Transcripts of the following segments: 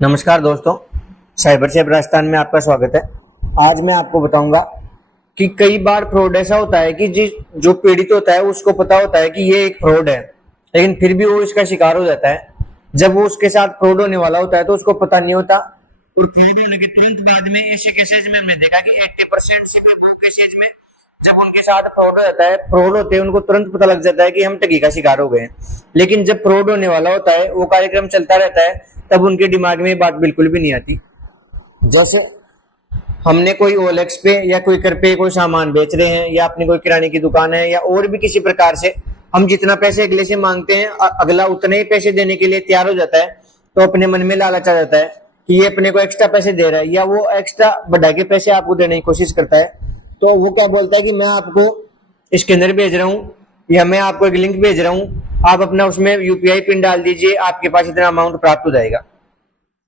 नमस्कार दोस्तों, cyber safe Rajasthan में आपका स्वागत है। आज मैं आपको बताऊंगा कि कई बार फ्रॉड ऐसा होता है कि जो पीड़ित होता है उसको पता होता है कि ये एक फ्रॉड है, लेकिन फिर भी वो इसका शिकार हो जाता है। जब वो उसके साथ फ्रॉड होने वाला होता है तो उसको पता नहीं होता, और फ्रॉड होने के तुरंत बाद में ऐसे केसेज में हमने देखा कि 80% से भी वो केसेज में जब उनके साथ फ्रॉड हो जाता है, फ्रॉड होते हैं, उनको तुरंत पता लग जाता है कि हम ठगी का शिकार हो गए हैं। लेकिन जब फ्रॉड होने वाला होता है, वो कार्यक्रम चलता रहता है, तब उनके दिमाग में ये बात बिल्कुल भी नहीं आती। जैसे हमने कोई ओएलएक्स पे या कोई कर पे कोई सामान बेच रहे हैं, या अपनी कोई किराने की दुकान है, या और भी किसी प्रकार से हम जितना पैसे अगले से मांगते हैं, अगला उतने ही पैसे देने के लिए तैयार हो जाता है। तो अपने मन में लालच आ जाता है कि ये अपने को एक्स्ट्रा पैसे दे रहा है, या वो एक्स्ट्रा बढ़ा के पैसे आपको देने की कोशिश करता है। तो वो क्या बोलता है कि मैं आपको इसके अंदर भेज रहा हूँ, या मैं आपको एक लिंक भेज रहा हूँ, आप अपना उसमें यूपीआई पिन डाल दीजिए, आपके पास इतना अमाउंट प्राप्त हो जाएगा।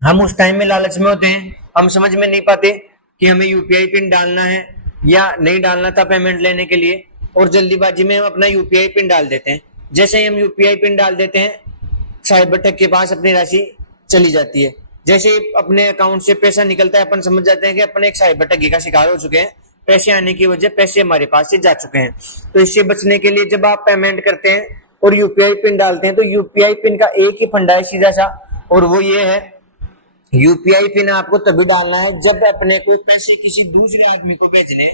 हम उस टाइम में लालच में होते हैं, हम समझ में नहीं पाते कि हमें यूपीआई पिन डालना है या नहीं डालना था पेमेंट लेने के लिए, और जल्दीबाजी में हम अपना यूपीआई पिन डाल देते हैं। जैसे ही हम यूपीआई पिन डाल देते हैं, साइबर ठग के पास अपनी राशि चली जाती है। जैसे ही अपने अकाउंट से पैसा निकलता है, अपन समझ जाते हैं कि अपने एक साइबर ठगी का शिकार हो चुके हैं, पैसे आने की वजह पैसे हमारे पास से जा चुके हैं। तो इससे बचने के लिए जब आप पेमेंट करते हैं और यूपीआई पिन डालते हैं, तो यूपीआई पिन का एक ही फंडा है सीधा सा, और वो ये है, यूपीआई पिन आपको तभी डालना है जब अपने को पैसे किसी दूसरे आदमी को भेजने,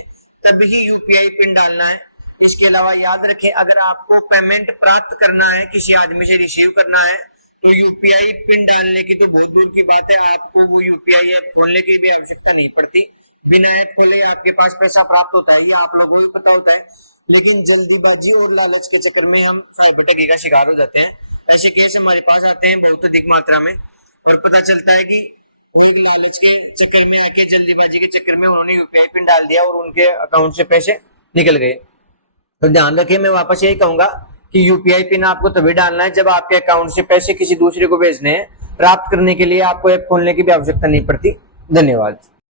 तभी यूपीआई पिन डालना है। इसके अलावा याद रखें, अगर आपको पेमेंट प्राप्त करना है, किसी आदमी से रिसीव करना है, तो यूपीआई पिन डालने की तो बहुत दूर की बात है, आपको वो यूपीआई ऐप खोलने की भी आवश्यकता नहीं पड़ती। बिना ऐप खोले आपके पास पैसा प्राप्त होता है, ये आप लोगों को पता होता है। लेकिन जल्दीबाजी और लालच के चक्कर में हम साइबर ठगी का शिकार हो जाते हैं। ऐसे केस हमारे पास आते हैं बहुत अधिक मात्रा में, और पता चलता है कि वो एक लालच के चक्कर में आके, जल्दीबाजी के चक्कर में उन्होंने यूपीआई पिन डाल दिया और उनके अकाउंट से पैसे निकल गए। तो ध्यान रखिए, मैं वापस यही कहूंगा कि यूपीआई पिन आपको तभी डालना है जब आपके अकाउंट से पैसे किसी दूसरे को भेजने हैं। प्राप्त करने के लिए आपको ऐप खोलने की भी आवश्यकता नहीं पड़ती। धन्यवाद।